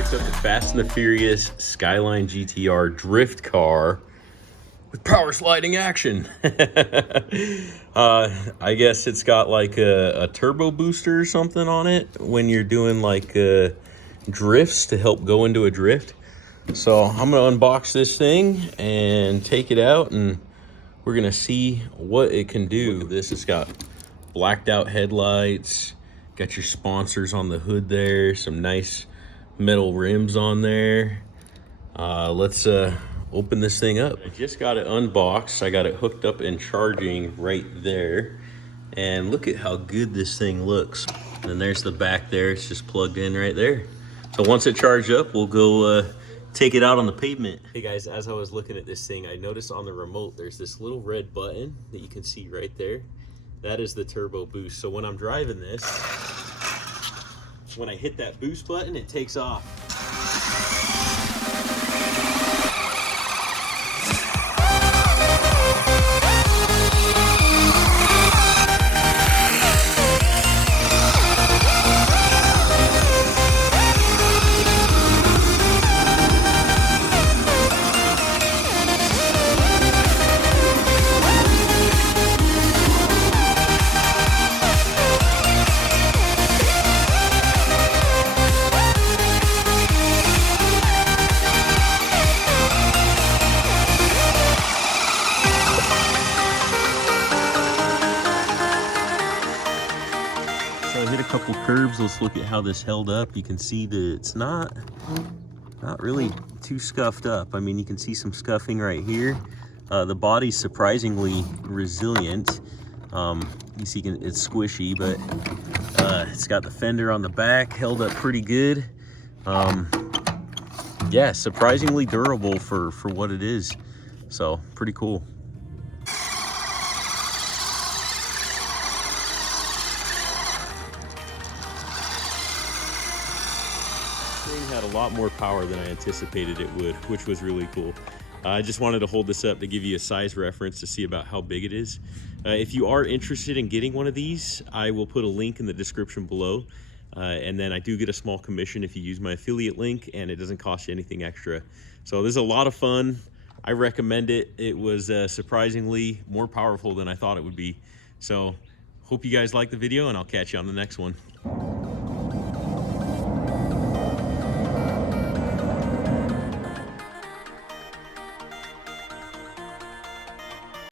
Picked up the Fast and the Furious Skyline GTR drift car with power sliding action. I guess it's got like a turbo booster or something on it when you're doing like drifts to help go into a drift. So I'm gonna unbox this thing and take it out, and we're gonna see what it can do. Look at this, it's got blacked out headlights, got your sponsors on the hood there, some nice metal rims on there. Let's open this thing up. I just got it unboxed. I got it hooked up and charging right there. And look at how good this thing looks. And there's the back there. It's just plugged in right there. So once it charged up, we'll go take it out on the pavement. Hey guys, as I was looking at this thing, I noticed on the remote, there's this little red button that you can see right there. That is the turbo boost. So when I'm driving this, when I hit that boost button, it takes off. So I hit a couple curbs. Let's look at how this held up. You can see that it's not really too scuffed up. I mean, you can see some scuffing right here. The body's surprisingly resilient. You see it's squishy, but it's got the fender on the back, held up pretty good. Yeah, surprisingly durable for what it is. So pretty cool. Had a lot more power than I anticipated it would, which was really cool. I just wanted to hold this up to give you a size reference to see about how big it is. If you are interested in getting one of these, I will put a link in the description below. And then I do get a small commission if you use my affiliate link, and it doesn't cost you anything extra. So this is a lot of fun. I recommend it. It was surprisingly more powerful than I thought it would be. So hope you guys like the video, and I'll catch you on the next one.